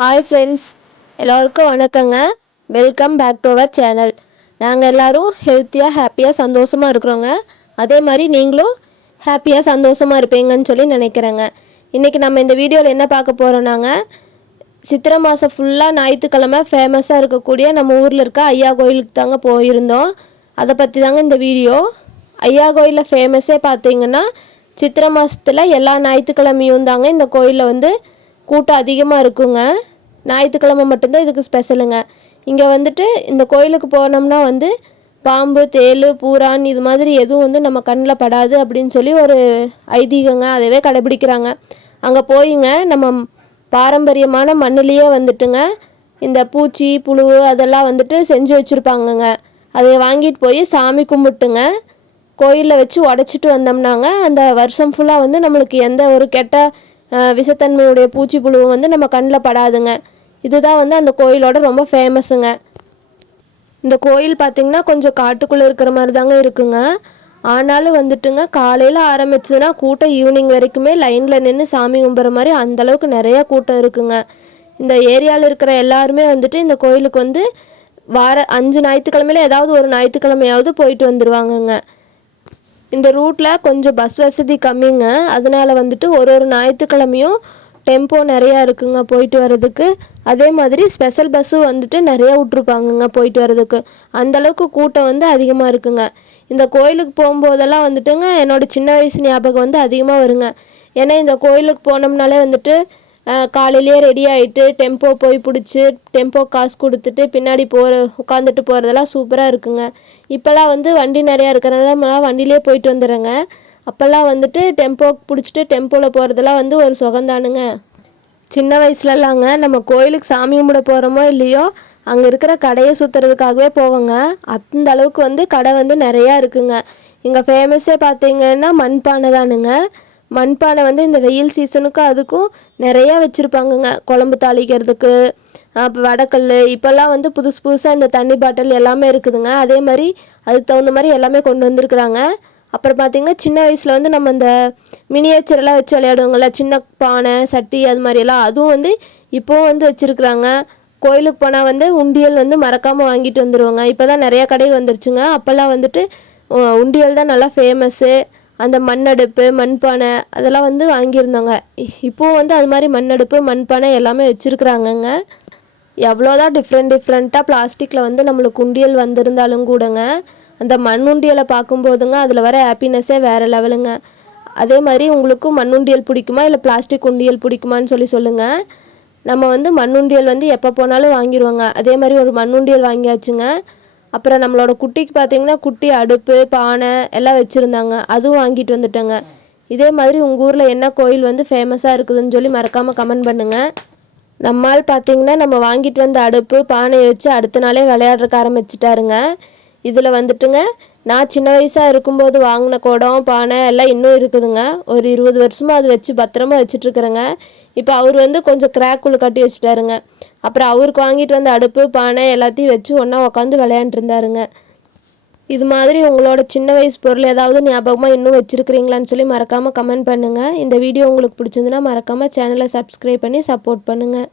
Hi friends, எல்லோருக்கும் வணக்கங்க. Welcome back to our channel. நாங்கள் எல்லோரும் ஹெல்த்தியாக ஹாப்பியாக சந்தோஷமாக இருக்கிறோங்க. அதே மாதிரி நீங்களும் ஹாப்பியாக சந்தோஷமாக இருப்பீங்கன்னு சொல்லி நினைக்கிறேங்க. இன்றைக்கி நம்ம இந்த வீடியோவில் என்ன பார்க்க போகிறோன்னாங்க, சித்திரை மாதம் ஃபுல்லாக ஞாயிற்றுக்கிழமை ஃபேமஸாக இருக்கக்கூடிய நம்ம ஊரில் இருக்க ஐயா கோயிலுக்கு தாங்க போயிருந்தோம். அதை பற்றி தாங்க இந்த வீடியோ. ஐயா கோயிலில் ஃபேமஸே பார்த்தீங்கன்னா சித்திரை மாதத்தில் எல்லா ஞாயிற்றுக்கிழமையும் தாங்க இந்த கோயிலில் வந்து கூட்டம் அதிகமாக இருக்குங்க. ஞாயிற்றுக்கிழமை மட்டும்தான் இதுக்கு ஸ்பெஷலுங்க. இங்கே வந்துட்டு இந்த கோயிலுக்கு போனோம்னா வந்து பாம்பு, தேள், பூரான் இது மாதிரி எதுவும் வந்து நம்ம கண்ணில் படாது அப்படின்னு சொல்லி ஒரு ஐதீகங்க. அதவே கடைபிடிக்கிறாங்க. அங்கே போயிங்க நம்ம பாரம்பரியமான மண்ணிலேயே வந்துட்டுங்க இந்த பூச்சி புழு அதெல்லாம் வந்துட்டு செஞ்சு வச்சுருப்பாங்கங்க. அதை வாங்கிட்டு போய் சாமி கும்பிட்டுங்க கோயிலில் வச்சு உடச்சிட்டு வந்தோம்னாங்க அந்த வருஷம் ஃபுல்லாக வந்து நம்மளுக்கு எந்த ஒரு கெட்ட விஷத்தன்மையுடைய பூச்சி புழு வந்து நம்ம கண்ணில் படாதுங்க. இதுதான் வந்து அந்த கோயிலோட ரொம்ப ஃபேமஸுங்க. இந்த கோயில் பார்த்திங்கன்னா கொஞ்சம் காட்டுக்குள்ளே இருக்கிற மாதிரி தாங்க இருக்குங்க. ஆனாலும் வந்துட்டுங்க காலையில் ஆரம்பிச்சதுன்னா கூட்டம் ஈவினிங் வரைக்குமே லைனில் நின்று சாமி கும்பிட்ற மாதிரி அந்தளவுக்கு நிறையா கூட்டம் இருக்குங்க. இந்த ஏரியாவில் இருக்கிற எல்லாருமே வந்துட்டு இந்த கோயிலுக்கு வந்து 5 ஞாயிற்றுக்கிழமையில ஏதாவது ஒரு ஞாயிற்றுக்கிழமையாவது போயிட்டு வந்துடுவாங்கங்க. இந்த ரூட்டில் கொஞ்சம் பஸ் வசதி கம்மிங்க. அதனால் வந்துட்டு ஒரு ஞாயிற்றுக்கிழமையும் டெம்போ நிறையா இருக்குங்க போயிட்டு வர்றதுக்கு. அதே மாதிரி ஸ்பெஷல் பஸ்ஸும் வந்துட்டு நிறையா விட்ருப்பாங்கங்க போயிட்டு வர்றதுக்கு. அந்தளவுக்கு கூட்டம் வந்து அதிகமாக இருக்குங்க. இந்த கோயிலுக்கு போகும்போதெல்லாம் வந்துட்டுங்க என்னோடய சின்ன வயசு ஞாபகம் வந்து அதிகமாக வருங்க. ஏன்னா இந்த கோயிலுக்கு போனோம்னாலே வந்துட்டு காலையிலேயே ரெடி ஆகிட்டு டெம்போ போய் பிடிச்சி டெம்போ காசு கொடுத்துட்டு பின்னாடி உட்காந்துட்டு போகிறதெல்லாம் சூப்பராக இருக்குங்க. இப்போல்லாம் வந்து வண்டி நிறையா இருக்கிறனால நம்மளாம் வண்டியிலே போயிட்டு வந்துடுறேங்க. அப்போல்லாம் வந்துட்டு டெம்போ பிடிச்சிட்டு டெம்போவில் போகிறதெல்லாம் வந்து ஒரு சுகந்தானுங்க. சின்ன வயசுலலாங்க நம்ம கோயிலுக்கு சாமி கும்பிட போகிறோமோ இல்லையோ அங்கே இருக்கிற கடையை சுற்றுறதுக்காகவே போவோங்க. அந்த அளவுக்கு வந்து கடை வந்து நிறையா இருக்குங்க. இங்கே ஃபேமஸே பார்த்தீங்கன்னா மண்பானை தானுங்க. மண்பானை வந்து இந்த வெயில் சீசனுக்கும் அதுக்கும் நிறையா வச்சுருப்பாங்கங்க. குழம்பு தாளிக்கிறதுக்கு, அப்போ வடக்கல், இப்போல்லாம் வந்து புதுசு புதுசாக இந்த தண்ணி பாட்டில் எல்லாமே இருக்குதுங்க. அதே மாதிரி அதுக்கு தகுந்த மாதிரி எல்லாமே கொண்டு வந்திருக்குறாங்க. அப்புறம் பார்த்திங்கன்னா சின்ன வயசில் வந்து நம்ம இந்த மினியேச்சரெல்லாம் வச்சு விளையாடுவோங்கள்ல, சின்ன பானை சட்டி அது மாதிரியெல்லாம், அதுவும் வந்து இப்போவும் வந்து வச்சுருக்குறாங்க. கோயிலுக்கு போனால் வந்து உண்டியல் வந்து மறக்காமல் வாங்கிட்டு வந்துடுவாங்க. இப்போ தான் நிறையா கடை வந்துருச்சுங்க. அப்போல்லாம் வந்துட்டு உண்டியல் தான் நல்லா ஃபேமஸ்ஸு. அந்த மண்ணடுப்பு மண்பானை அதெல்லாம் வந்து வாங்கியிருந்தோங்க. இப்போது வந்து அது மாதிரி மண்ணடுப்பு மண்பானை எல்லாமே வச்சுருக்குறாங்கங்க. எவ்வளோதான் டிஃப்ரெண்ட்டாக பிளாஸ்டிக்கில் வந்து நம்மளுக்கு உண்டியல் வந்திருந்தாலும் கூடங்க அந்த மண் உண்டியலை பார்க்கும்போதுங்க அதில் வர ஹாப்பினஸ்ஸே வேறு லெவலுங்க. அதே மாதிரி உங்களுக்கும் மண் உண்டியல் பிடிக்குமா இல்லை பிளாஸ்டிக் உண்டியல் பிடிக்குமான்னு சொல்லுங்கள். நம்ம வந்து மண் உண்டியல் வந்து எப்போ போனாலும் வாங்கிடுவோங்க. அதே மாதிரி ஒரு மண் உண்டியல் வாங்கியாச்சுங்க. அப்புறம் நம்மளோட குட்டிக்கு பார்த்திங்கன்னா குட்டி அடுப்பு பானை எல்லாம் வச்சுருந்தாங்க. அதுவும் வாங்கிட்டு வந்துட்டேங்க. இதே மாதிரி உங்கள் ஊரில் என்ன கோயில் வந்து ஃபேமஸாக இருக்குதுன்னு சொல்லி மறக்காமல் கமெண்ட் பண்ணுங்கள். நம்மால் பார்த்திங்கன்னா நம்ம வாங்கிட்டு வந்த அடுப்பு பானையை வச்சு அடுத்த நாளே விளையாடுறக்கு ஆரம்பிச்சிட்டாருங்க. இதில் வந்துட்டுங்க நான் சின்ன வயசாக இருக்கும்போது வாங்கின குடம் பானை எல்லாம் இன்னும் இருக்குதுங்க. ஒரு 20 வருஷமாக அது வச்சு பத்திரமா வச்சுட்ருக்குறேங்க. இப்போ அவர் வந்து கொஞ்சம் கிராக்குள்ளே கட்டி வச்சுட்டாருங்க. அப்புறம் அவருக்கு வாங்கிட்டு வந்த அடுப்பு பானை எல்லாத்தையும் வச்சு ஒன்றா உட்காந்து விளையாண்டுருந்தாருங்க. இது மாதிரி உங்களோட சின்ன வயசு பொருள் ஏதாவது ஞாபகமாக இன்னும் வச்சுருக்கிறீங்களான்னு சொல்லி மறக்காமல் கமெண்ட் பண்ணுங்கள். இந்த வீடியோ உங்களுக்கு பிடிச்சிருந்துன்னா மறக்காமல் சேனலை சப்ஸ்கிரைப் பண்ணி சப்போர்ட் பண்ணுங்கள்.